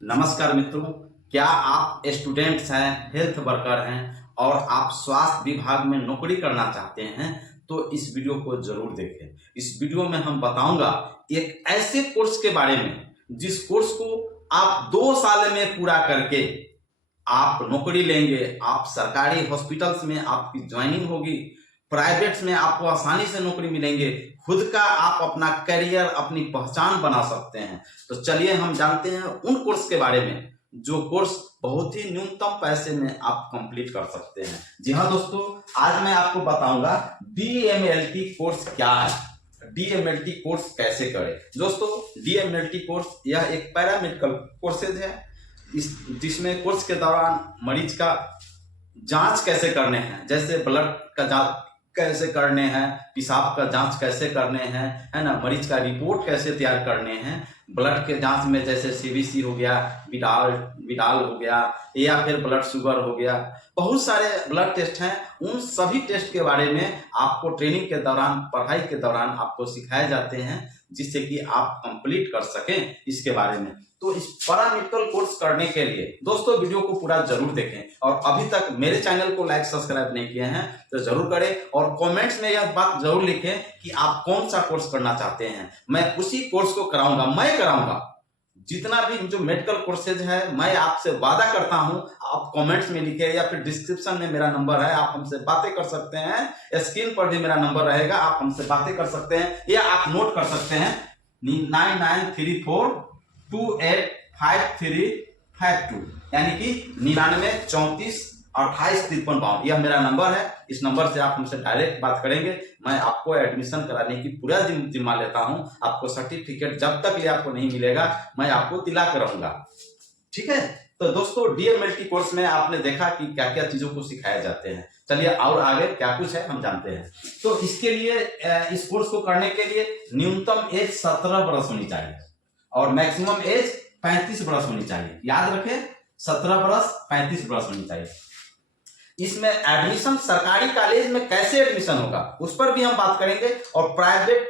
नमस्कार मित्रों, क्या आप स्टूडेंट्स हैं, हेल्थ वर्कर हैं और आप स्वास्थ्य विभाग में नौकरी करना चाहते हैं तो इस वीडियो को जरूर देखें। इस वीडियो में हम बताऊंगा एक ऐसे कोर्स के बारे में जिस कोर्स को आप 2 साल में पूरा करके आप नौकरी लेंगे। आप सरकारी हॉस्पिटल्स में आपकी ज्वाइनिंग होगी, प्राइवेट्स में आपको आसानी से नौकरी मिलेंगे, खुद का आप अपना करियर, अपनी पहचान बना सकते हैं। तो चलिए हम जानते हैं उन कोर्स के बारे में जो कोर्स बहुत ही न्यूनतम पैसे में आप कंप्लीट कर सकते हैं। जी हाँ दोस्तों, आज मैं आपको बताऊंगा DMLT कोर्स क्या है, DMLT कोर्स कैसे करें। दोस्तों, DMLT कोर्स यह एक पैरामेडिकल कोर्सेज है जिसमें कोर्स के दौरान मरीज का जांच कैसे करने हैं, जैसे ब्लड का जांच कैसे करने हैं, पेशाब का जांच कैसे करने हैं, है ना, मरीज का रिपोर्ट कैसे तैयार करने हैं, ब्लड के जांच में जैसे CBC हो गया, विडाल हो गया या फिर ब्लड शुगर हो गया, बहुत सारे ब्लड टेस्ट हैं। उन सभी टेस्ट के बारे में आपको ट्रेनिंग के दौरान, पढ़ाई के दौरान आपको सिखाए जाते हैं जिससे कि आप कंप्लीट कर सकें इसके बारे में। तो इस पैरामेडिकल कोर्स करने के लिए दोस्तों वीडियो को पूरा जरूर देखें और अभी तक मेरे चैनल को लाइक सब्सक्राइब नहीं किए हैं तो जरूर करें और कमेंट्स में यह बात जरूर लिखें कि आप कौन सा कोर्स करना चाहते हैं। मैं उसी कोर्स को कराऊंगा, मैं कराऊंगा। जितना भी जो मेडिकल कोर्सेज है, मैं आपसे वादा करता हूं, आप कमेंट्स में लिखे या फिर डिस्क्रिप्शन में मेरा नंबर है, आप हमसे बातें कर सकते हैं। स्क्रीन पर भी मेरा नंबर रहेगा, आप हमसे बातें कर सकते हैं या आप नोट कर सकते हैं 9934285352, यानी कि 9934285352। यह मेरा नंबर है। इस नंबर से आप हमसे डायरेक्ट बात करेंगे। मैं आपको एडमिशन कराने की पूरा जिम्मा लेता हूं। आपको सर्टिफिकेट जब तक ये आपको नहीं मिलेगा मैं आपको दिला कर रहूंगा, ठीक है। तो दोस्तों, DMLT कोर्स में आपने देखा कि क्या क्या चीजों को सिखाए जाते हैं। चलिए और आगे क्या कुछ है हम जानते हैं। तो इसके लिए, इस कोर्स को करने के लिए न्यूनतम एज 17 वर्ष होनी चाहिए और मैक्सिमम एज 35 वर्ष होनी चाहिए। याद रखें, 17 वर्ष 35 वर्ष होनी चाहिए। इसमें एडमिशन सरकारी कॉलेज में कैसे एडमिशन होगा उस पर भी हम बात करेंगे और प्राइवेट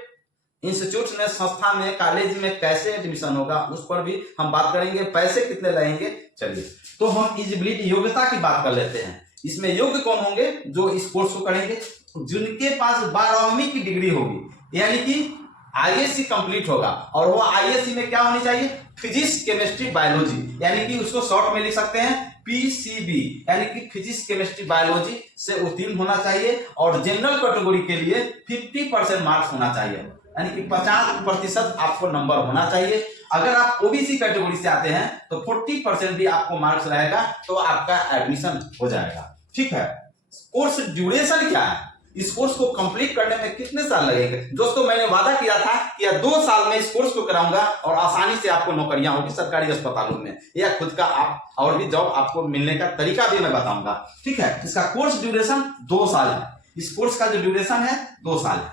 इंस्टीट्यूट में, संस्था में, कॉलेज में कैसे एडमिशन होगा उस पर भी हम बात करेंगे। पैसे कितने लगेंगे, चलिए तो हम एलिजिबिलिटी, योग्यता की बात कर लेते हैं। इसमें योग्य कौन होंगे जो इस कोर्स को करेंगे? जिनके पास 12वीं की डिग्री होगी, यानी कि ISC कंप्लीट होगा। और वो ISC में क्या होनी चाहिए? फिजिक्स, केमिस्ट्री, बायोलॉजी, यानी कि उसको शॉर्ट में लिख सकते हैं PCB, यानी कि फिजिक्स, केमिस्ट्री, बायोलॉजी से उत्तीर्ण होना चाहिए। और जनरल कैटेगरी के लिए 50% मार्क्स होना चाहिए, यानी कि 50% आपको नंबर होना चाहिए। अगर आप OBC कैटेगरी से आते हैं तो 40% भी आपको मार्क्स रहेगा तो आपका एडमिशन हो जाएगा, ठीक है। कोर्स ड्यूरेशन क्या है? इस कोर्स को कंप्लीट करने में कितने साल लगेंगे? दोस्तों, मैंने वादा किया था कि 2 साल में इस कोर्स को कराऊंगा और आसानी से आपको नौकरियां होगी सरकारी अस्पतालों में या खुद का आप और भी जॉब आपको मिलने का तरीका भी मैं बताऊंगा, ठीक है। इसका कोर्स ड्यूरेशन 2 साल है। इस कोर्स का जो ड्यूरेशन है 2 साल है,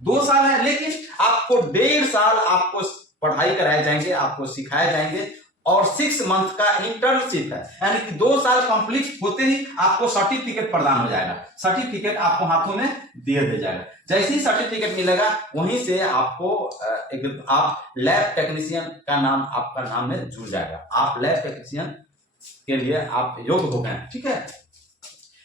2 साल है। लेकिन आपको 1.5 साल आपको पढ़ाई कराए जाएंगे, आपको सिखाए जाएंगे और 6 मंथ का इंटर्नशिप है, यानी कि 2 साल कंप्लीट होते ही आपको सर्टिफिकेट प्रदान हो जाएगा। सर्टिफिकेट आपको हाथों में दिया जाएगा। जैसे ही सर्टिफिकेट मिलेगा वहीं से आपको आप लैब टेक्नीशियन का नाम, आपका नाम में जुड़ जाएगा। आप लैब टेक्नीशियन के लिए आप योग्य हो गए, ठीक है।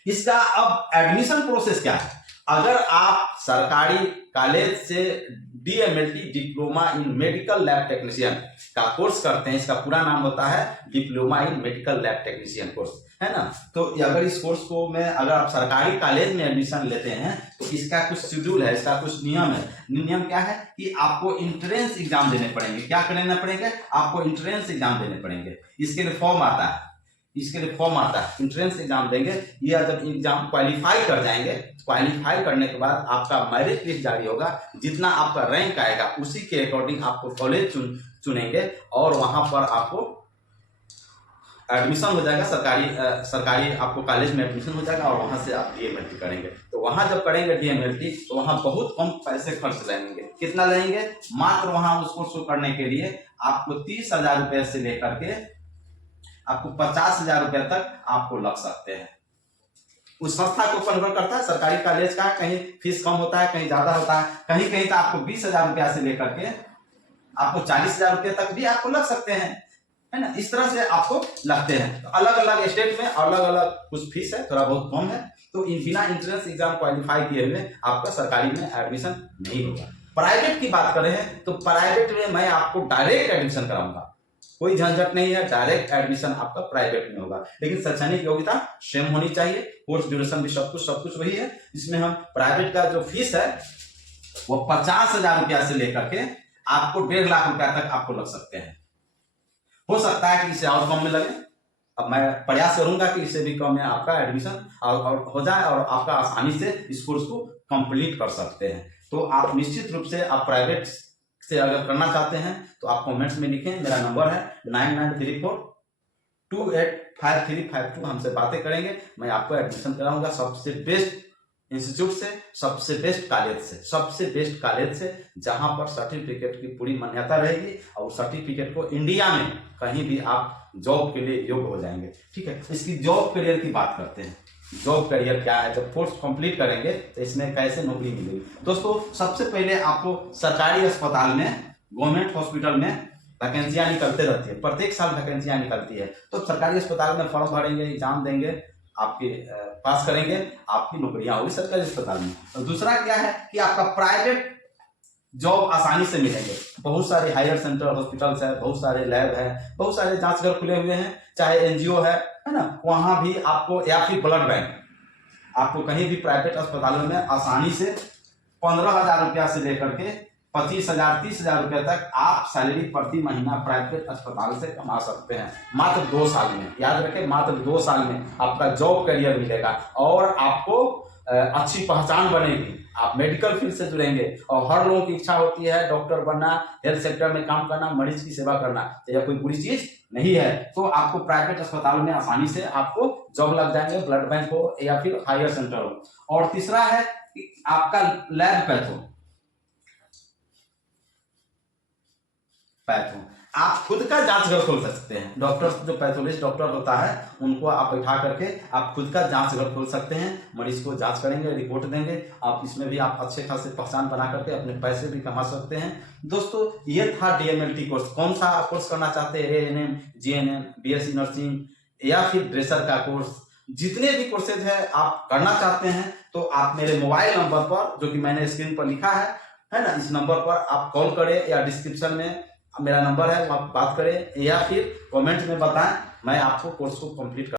इसका अब एडमिशन प्रोसेस क्या है? अगर आप सरकारी कॉलेज से DMLT, diploma in medical lab technician का कोर्स करते हैं, इसका पूरा नाम होता है diploma in medical lab technician course, है ना। तो अगर इस कोर्स को में अगर आप सरकारी कॉलेज में एडमिशन लेते हैं तो इसका कुछ शेड्यूल है, इसका कुछ नियम है। नियम क्या है कि आपको इंट्रेंस एग्जाम देने पड़ेंगे। क्या करने पड़ेंगे? आपको इंट्रेंस एग्जाम देने पड़ेंगे। इसके लिए फॉर्म आता है, इंट्रेंस एग्जाम देंगे। ये जब एग्जाम क्वालिफाई कर जाएंगे, क्वालिफाई करने के बाद आपका मेरिट लिस्ट जारी होगा। जितना आपका रैंक आएगा उसी के अकॉर्डिंग आपको कॉलेज चुनेंगे और वहां पर आपको एडमिशन हो जाएगा। सरकारी आपको कॉलेज में एडमिशन हो जाएगा और वहां से आप DMLT करेंगे। तो वहां जब करेंगे DMLT तो वहां बहुत कम पैसे खर्च लगेंगे। कितना लगेंगे? मात्र वहां उस कोर्स को करने के लिए आपको 30,000 रुपए से लेकर के आपको 50,000 रुपए तक आपको लग सकते हैं। उस संस्था को कन्वर्ट करता है। सरकारी कॉलेज का कहीं फीस कम होता है, कहीं ज्यादा होता है, कहीं कहीं तो आपको 20,000 रुपया से लेकर के आपको 40,000 रुपये तक भी आपको लग सकते हैं। है ना। इस तरह से आपको लगते हैं। तो अलग अलग स्टेट में अलग अलग कुछ फीस है, थोड़ा बहुत कम है। तो बिना इंट्रेंस एग्जाम क्वालिफाई किए हुए आपका सरकारी में एडमिशन नहीं होगा। प्राइवेट की बात करें तो प्राइवेट में मैं आपको डायरेक्ट एडमिशन कराऊंगा, कोई झंझट नहीं है, डायरेक्ट एडमिशन आपका प्राइवेट में होगा। लेकिन शैक्षणिक योग्यता सेम होनी चाहिए, कोर्स ड्यूरेशन भी सब कुछ वही है। इसमें हम प्राइवेट का जो फीस है वो 50,000 रुपया से लेकर के आपको 1.5 लाख रुपया तक आपको लग सकते हैं। हो सकता है कि इससे और कम में लगे। अब मैं प्रयास करूंगा कि इससे भी कम में आपका एडमिशन और हो जाए और आपका आसानी से इस कोर्स को कंप्लीट कर सकते हैं। तो आप निश्चित रूप से आप प्राइवेट से अगर करना चाहते हैं तो आप कमेंट्स में लिखें। मेरा नंबर है 9934285352। हमसे बातें करेंगे, मैं आपको एडमिशन कराऊंगा सबसे बेस्ट इंस्टीट्यूट से, सबसे बेस्ट कॉलेज से जहां पर सर्टिफिकेट की पूरी मान्यता रहेगी और सर्टिफिकेट को इंडिया में कहीं भी आप जॉब के लिए योग्य हो जाएंगे। ठीक है, इसकी जॉब करियर की बात करते हैं। जॉब करियर क्या है, जब कोर्स कंप्लीट करेंगे तो इसमें कैसे नौकरी मिलेगी। दोस्तों, सबसे पहले आपको सरकारी अस्पताल में, गवर्नमेंट हॉस्पिटल में वैकेंसियां निकलते रहती है, प्रत्येक साल वैकेंसियां निकलती है। तो सरकारी अस्पताल में फॉर्म भरेंगे, एग्जाम देंगे, आपके पास करेंगे, आपकी नौकरियां होगी सरकारी अस्पताल में। और दूसरा क्या है कि आपका प्राइवेट जॉब आसानी से मिलेंगे। बहुत सारे हायर सेंटर हॉस्पिटल्स है, बहुत सारे लैब है, बहुत सारे जांच घर खुले हुए हैं, चाहे एनजीओ है ना, वहां भी आपको, या फिर ब्लड बैंक, आपको कहीं भी प्राइवेट अस्पतालों में आसानी से 15,000 रुपया से लेकर के 25,000 30,000 रुपये तक आप सैलरी प्रति महीना प्राइवेट अस्पताल से कमा सकते हैं। मात्र 2 साल में, याद रखें, मात्र 2 साल में आपका जॉब करियर मिलेगा और आपको अच्छी पहचान बनेगी। आप मेडिकल फील्ड से जुड़ेंगे और हर लोगों की इच्छा होती है डॉक्टर बनना, हेल्थ सेक्टर में काम करना, मरीज की सेवा करना, तो यह कोई बुरी चीज नहीं है। तो आपको प्राइवेट अस्पताल में आसानी से आपको जॉब लग जाएंगे, ब्लड बैंक हो या फिर हायर सेंटर हो। और तीसरा है कि आपका लैब पैथो, आप खुद का जांच घर खोल सकते हैं। डॉक्टर जो पैथोलॉजिस्ट डॉक्टर होता है उनको आप बैठा करके आप खुद का जांच घर खोल सकते हैं। मरीज को जांच करेंगे, रिपोर्ट देंगे, आप इसमें भी आप अच्छे खासे पहचान बना करके अपने पैसे भी कमा सकते हैं। दोस्तों, ये था डीएमएलटी कोर्स। कौन सा आप कोर्स करना चाहते हैं, एएनएम, जीएनएम, बीएससी नर्सिंग या फिर ड्रेसर का कोर्स, जितने भी कोर्सेज है आप करना चाहते हैं तो आप मेरे मोबाइल नंबर पर, जो कि मैंने स्क्रीन पर लिखा है ना, इस नंबर पर आप कॉल करें या डिस्क्रिप्शन में मेरा नंबर है, आप बात करें या फिर कमेंट में बताएं, मैं आपको कोर्स को कंप्लीट